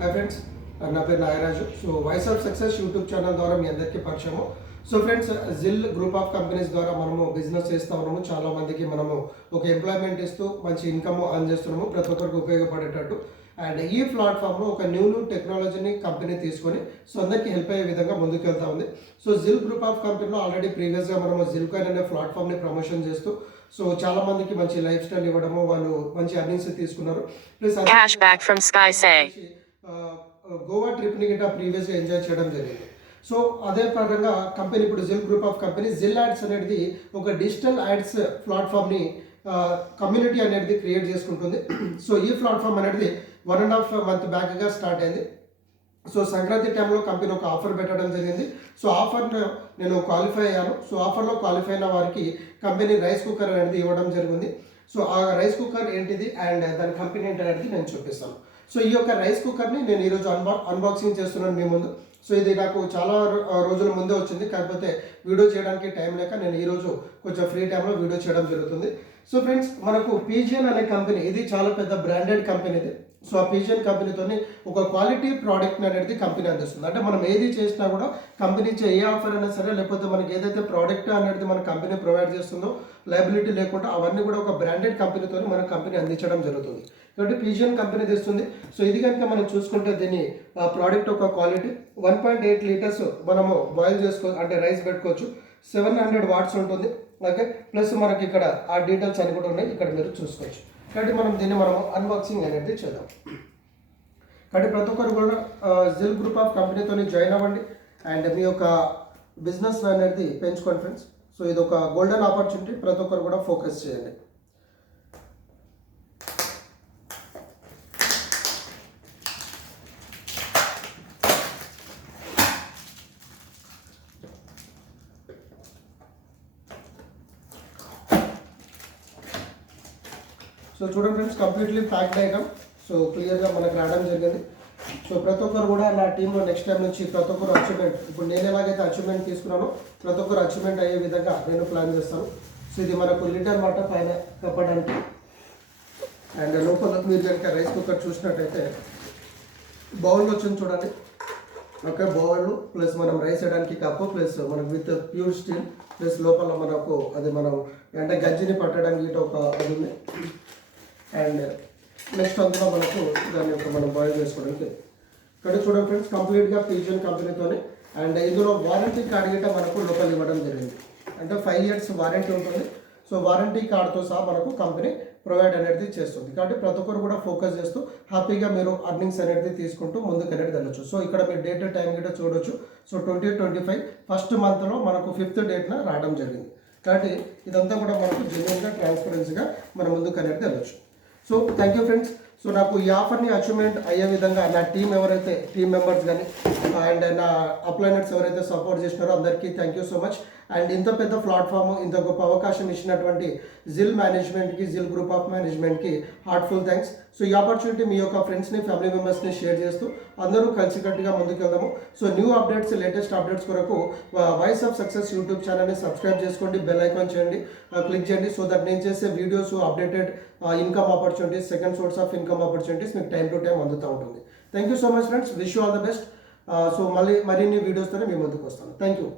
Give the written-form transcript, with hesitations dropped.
Hi friends, నా పేరు Nagaraju. So voice of success YouTube channel ద్వారా మీ అందరికీ పరిచయము. సో ఫ్రెండ్స్, జిల్ గ్రూప్ ఆఫ్ కంపెనీస్ ద్వారా మనము బిజినెస్ చేస్తూ ఉన్నాము. చాలా మందికి మనము ఒక ఎంప్లాయ్మెంట్ ఇస్తూ మంచి ఇన్కమ్ అర్న్ చేస్తున్నాము, ప్రతి ఒక్కరికి ఉపయోగపడేటట్టు. అండ్ ఈ ప్లాట్ఫామ్లో ఒక న్యూ టెక్నాలజీని కంపెనీ తీసుకొని సో అందరికీ హెల్ప్ అయ్యే విధంగా ముందుకెళ్తా ఉంది. సో జిల్ గ్రూప్ ఆఫ్ కంపెనీలో ఆల్రెడీ ప్రీవియస్గా మనము జిల్ కాయిన్ అనే ప్లాట్ఫామ్ని ప్రమోషన్ చేస్తూ సో చాలా మందికి మంచి లైఫ్ స్టైల్ ఇవ్వడము, వాళ్ళు మంచి అర్నింగ్స్ తీసుకున్నారు. Plus Cash back from SkySay. Goa ట్రిప్ని గిట్ట ప్రీవియస్గా ఎంజాయ్ చేయడం జరిగింది. సో అదే పరంగా కంపెనీ ఇప్పుడు జిల్ గ్రూప్ ఆఫ్ కంపెనీ జిల్ యాడ్స్ అనేది ఒక డిజిటల్ యాడ్స్ ప్లాట్ఫామ్ని కమ్యూనిటీ అనేది క్రియేట్ చేసుకుంటుంది. సో ఈ ప్లాట్ఫామ్ అనేది 1.5 month బ్యాక్గా స్టార్ట్ అయింది. సో సంక్రాంతి టైంలో కంపెనీ ఒక ఆఫర్ పెట్టడం జరిగింది. సో ఆఫర్లో నేను క్వాలిఫై అయ్యాను. సో ఆఫర్లో క్వాలిఫై అయిన వారికి కంపెనీ రైస్ కుక్కర్ అనేది ఇవ్వడం జరిగింది. సో ఆ రైస్ కుక్కర్ ఏంటిది అండ్ దాని కంపెనీ ఏంటి అనేది నేను చూపిస్తాను. సో ఈ యొక్క రైస్ కుక్కర్ని నేను ఈరోజు అన్బాక్సింగ్ చేస్తున్నాను మీ ముందు. సో ఇది నాకు చాలా రోజుల ముందే వచ్చింది, కాకపోతే వీడియో చేయడానికి టైం లేక నేను ఈరోజు కొంచెం ఫ్రీ టైంలో వీడియో చేయడం జరుగుతుంది. సో ఫ్రెండ్స్, మనకు పీజియన్ అనే కంపెనీ, ఇది చాలా పెద్ద బ్రాండెడ్ కంపెనీ ఇది. సో ఆ పీజియన్ కంపెనీతోని ఒక క్వాలిటీ ప్రోడక్ట్ అనేది కంపెనీ అందిస్తుంది. అంటే మనం ఏది చేసినా కూడా కంపెనీ ఇచ్చే ఏ ఆఫర్ అయినా సరే, లేకపోతే మనకి ఏదైతే ప్రోడక్ట్ అనేది మన కంపెనీ ప్రొవైడ్ చేస్తుందో లయబిలిటీ లేకుండా అవన్నీ కూడా ఒక బ్రాండెడ్ కంపెనీతో మన కంపెనీ అందించడం జరుగుతుంది. కాబట్టి పీజియన్ కంపెనీ తెస్తుంది. సో ఇది కనుక మనం చూసుకుంటే దీని ప్రోడక్ట్ ఒక క్వాలిటీ 1.8 లీటర్స్ మనము బాయిల్ చేసుకోవచ్చు, అంటే రైస్ పెట్టుకోవచ్చు. 700 వాట్స్ ఉంటుంది. ఓకే, ప్లస్ మనకి ఇక్కడ ఆ డీటెయిల్స్ అని కూడా ఉన్నాయి, ఇక్కడ మీరు చూసుకోవచ్చు. కాబట్టి దీన్ని మనం అన్బాక్సింగ్ అనేది చేద్దాం. కాబట్టి ప్రతి ఒక్కరు కూడా జిల్ గ్రూప్ ఆఫ్ కంపెనీతో జాయిన్ అవ్వండి అండ్ మీ యొక్క బిజినెస్ అనేది పెంచుకోండి ఫ్రెండ్స్. సో ఇది ఒక గోల్డెన్ ఆపర్చునిటీ, ప్రతి ఒక్కరు కూడా ఫోకస్ చేయండి. సో చూడండి friends, completely packed item. So క్లియర్గా మనకు రావడం జరిగింది. సో ప్రతి ఒక్కరు కూడా నా టీంలో నెక్స్ట్ టైం నుంచి ప్రతి ఒక్కరు అచీవ్మెంట్, ఇప్పుడు నేను ఎలాగైతే అచీవ్మెంట్ తీసుకున్నానో ప్రతి ఒక్కరు అచీవ్మెంట్ అయ్యే విధంగా నేను ప్లాన్ చేస్తాను. సో ఇది మనకు లీటర్ మాట పైన కప్పడానికి. అండ్ లోపల మీరు కనుక రైస్ కుక్కర్ చూసినట్టయితే బౌల్ వచ్చింది చూడండి. ఓకే, బౌల్ ప్లస్ మనం రైస్ వేయడానికి కప్పు, ప్లస్ మనకు విత్ ప్యూర్ స్టీల్, ప్లస్ లోపల మనకు అది మనం అంటే గజ్జిని పట్టడానికి ఒక అది ఉంది. అండ్ నెక్స్ట్ అందులో మనకు దాన్ని మనం బాయిల్ చేసుకోవడానికి. ఇక్కడ చూడండి ఫ్రెండ్స్, కంప్లీట్గా పీజియన్ కంపెనీతోనే. అండ్ ఇందులో వారంటీ కార్డ్ గిట్ట మనకు లోపల ఇవ్వడం జరిగింది. అంటే 5 years వారంటీ ఉంటుంది. సో వారంటీ కార్డ్తో సహా మనకు కంపెనీ ప్రొవైడ్ అనేది చేస్తుంది. కాబట్టి ప్రతి ఒక్కరు కూడా ఫోకస్ చేస్తూ హ్యాపీగా మీరు అర్నింగ్స్ అనేది తీసుకుంటూ ముందుకు అనేది వెళ్ళచ్చు. సో ఇక్కడ మీరు డేట్ టైం కూడా చూడొచ్చు. సో 2025 ఫస్ట్ మంత్లో మనకు 5th డేట్న రావడం జరిగింది. కాబట్టి ఇదంతా కూడా మనకు జెన్యున్గా ట్రాన్స్పరెన్సీగా మనం ముందుకు అనేది వెళ్ళచ్చు. So thank you friends. So నాకు ఈ ఆఫర్ని అచీవ్మెంట్ అయ్యే విధంగా నా ఎవరైతే టీమ్ మెంబర్స్ కానీ అండ్ నా అప్లైనర్స్ ఎవరైతే సపోర్ట్ చేసినారో అందరికీ thank you so much. And ఇంత పెద్ద ప్లాట్ఫామ్, ఇంత గొప్ప అవకాశం ఇచ్చినటువంటి జిల్ మేనేజ్మెంట్కి, జిల్ గ్రూప్ ఆఫ్ మేనేజ్మెంట్కి హార్ట్ఫుల్ థ్యాంక్స్. సో ఈ ఆపర్చునిటీ మీ యొక్క ఫ్రెండ్స్ని, ఫ్యామిలీ మెంబర్స్ని షేర్ చేస్తూ అందరూ కలిసికట్టుగా ముందుకెళ్దాము. So new updates, latest updates కొరకు వాయిస్ ఆఫ్ సక్సెస్ యూట్యూబ్ ఛానల్ని సబ్స్క్రైబ్ చేసుకోండి, బెల్ ఐకాన్ చేయండి, క్లిక్ చేయండి. సో దట్ నేను చేసే videos, updated income opportunities, second source of income opportunities మీకు టైం టు టైం అందుతూ ఉంటుంది. Thank you so much friends, wish you all the best. So మళ్ళీ మరిన్ని వీడియోస్తోనే మీ ముందుకు వస్తాను. Thank you.